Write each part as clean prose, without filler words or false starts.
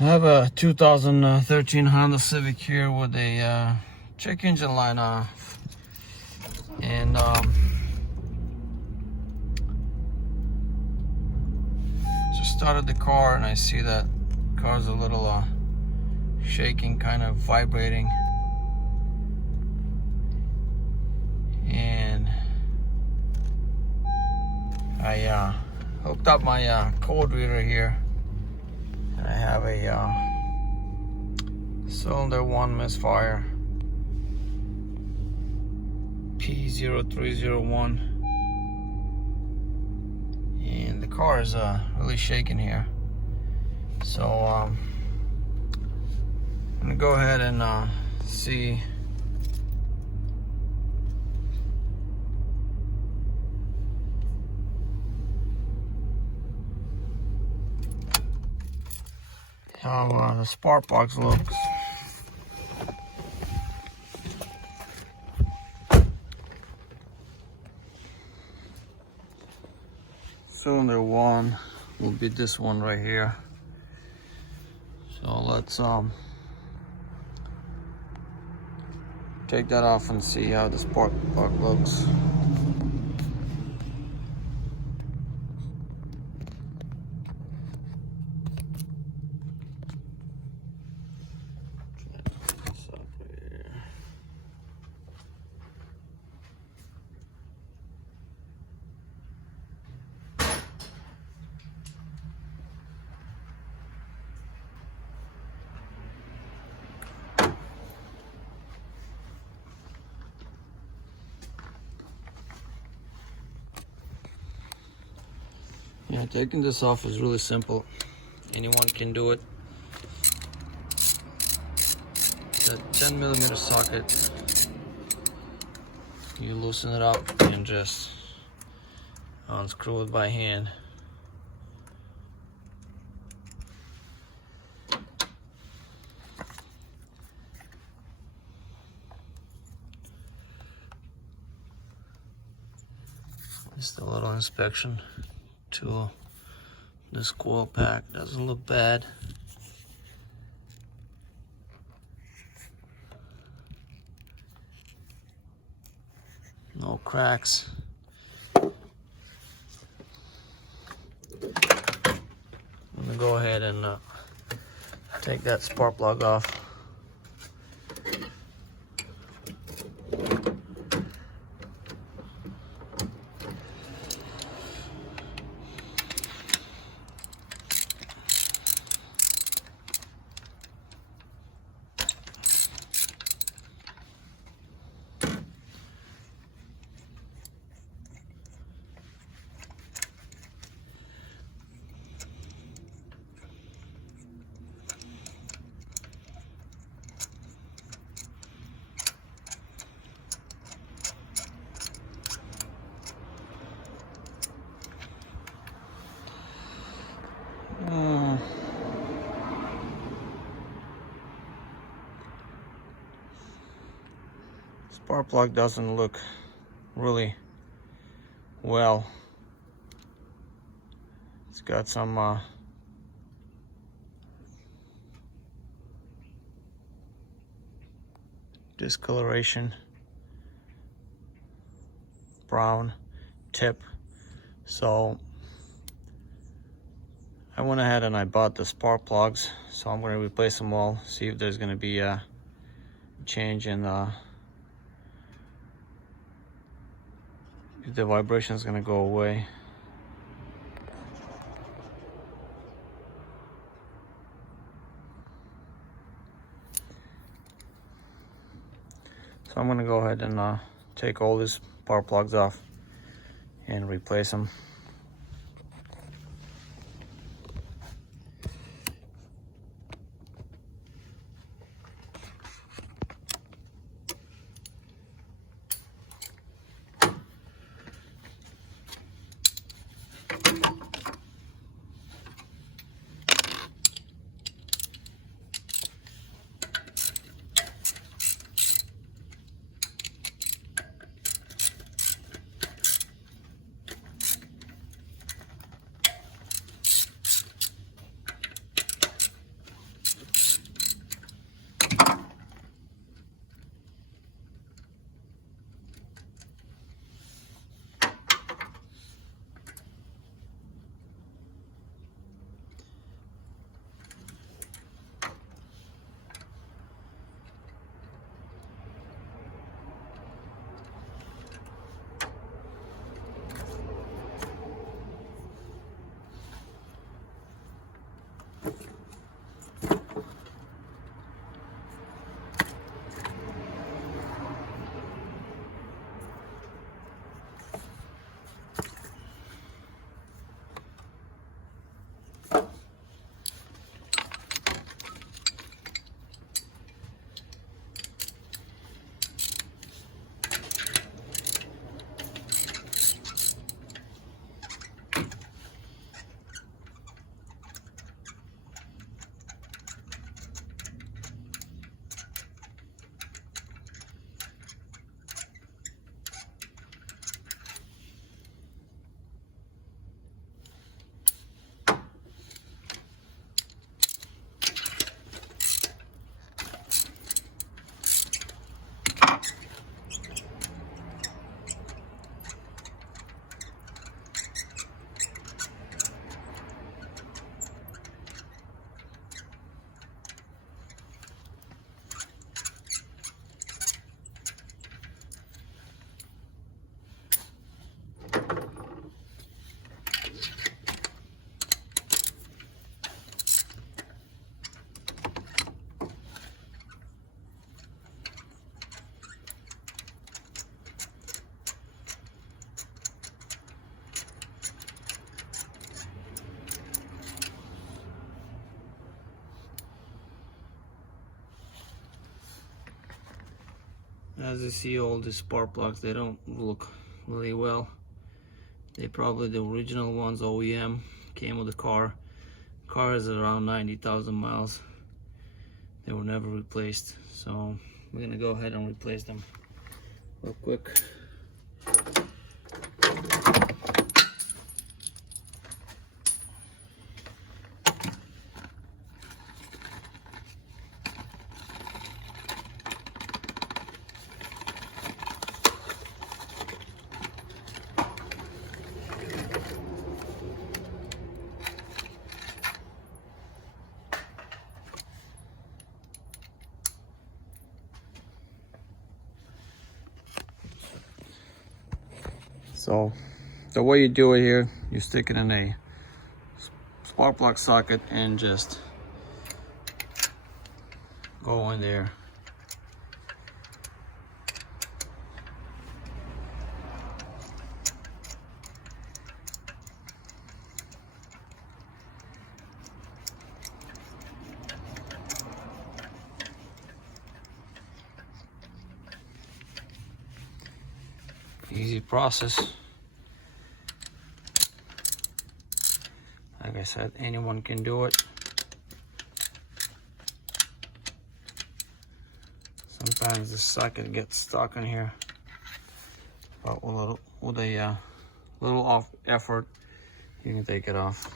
I have a 2013 Honda Civic here with a check engine light off, and just started the car, and I see that car's a little shaking, kind of vibrating, and I hooked up my code reader here. I have a cylinder 1 misfire P0301, and the car is really shaking here. So I'm gonna go ahead and see how the spark box looks. Cylinder 1 will be this one right here. So let's take that off and see how the spark plug looks. Yeah, taking this off is really simple. Anyone can do it. It's a 10mm socket. You loosen it up and just unscrew it by hand. Just a little inspection to this coil pack. Doesn't look bad. No cracks. I'm gonna go ahead and take that spark plug off. Spark plug doesn't look really well. It's got some discoloration, brown tip. So I went ahead and I bought the spark plugs, so I'm going to replace them all, see if there's going to be a change in if the vibration is going to go away. So I'm going to go ahead and take all these spark plugs off and replace them. As you see, all these spark plugs, they don't look really well. They probably the original ones, OEM, came with the car. Car is around 90,000 miles. They were never replaced, so we're gonna go ahead and replace them real quick. So the way you do it here, you stick it in a spark plug socket and just go in there. Easy process. Like I said, anyone can do it. Sometimes the socket gets stuck in here, but with a little off effort, you can take it off.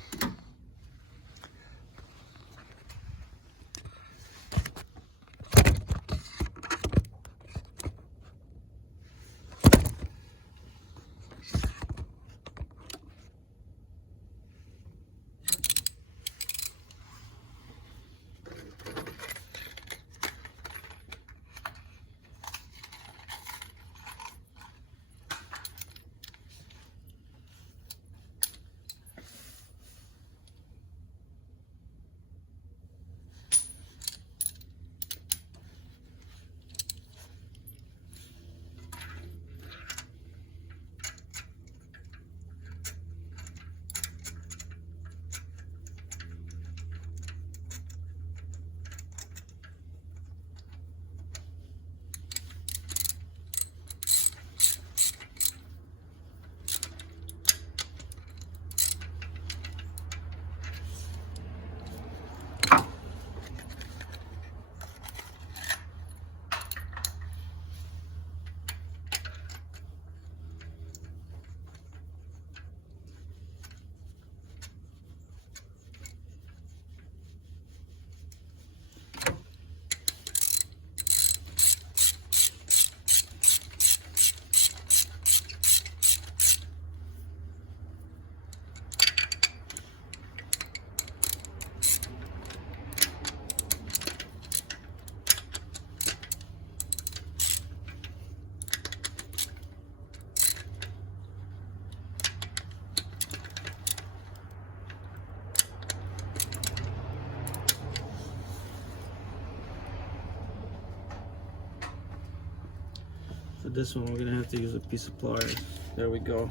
For this one, we're gonna have to use a piece of pliers. There we go.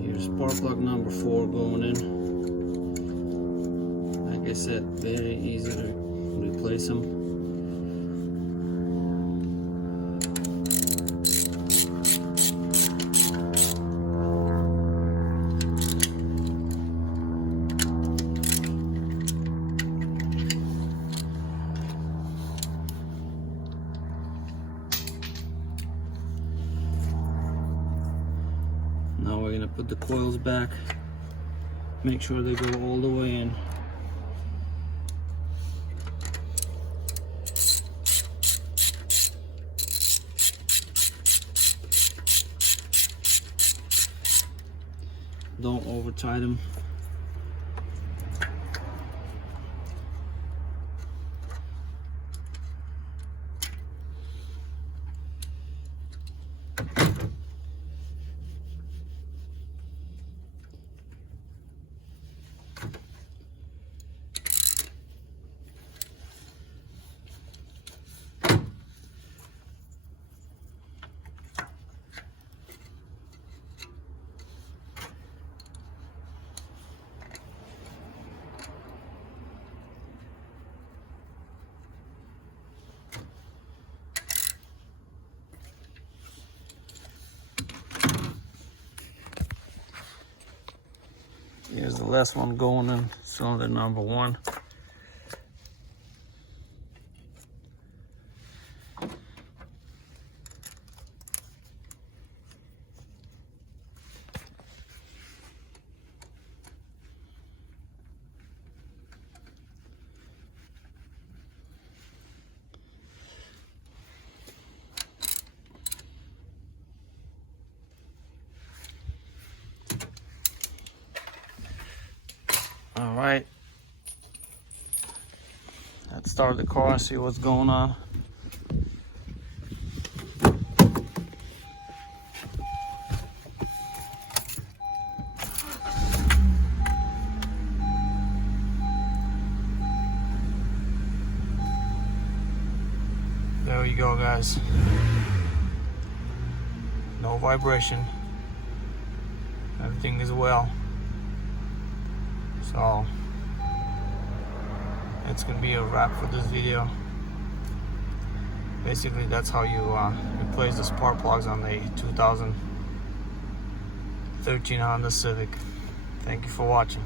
Here's spark plug number 4 going in. Like I said, very easy to replace them. Now we're gonna put the coils back. Make sure they go all the way in. Don't over tight them. Here's the last one going in cylinder number 1. All right, let's start the car and see what's going on. There you go, guys. No vibration. Everything is well. So it's gonna be a wrap for this video. Basically, that's how you replace the spark plugs on the 2013 Honda Civic. Thank you for watching.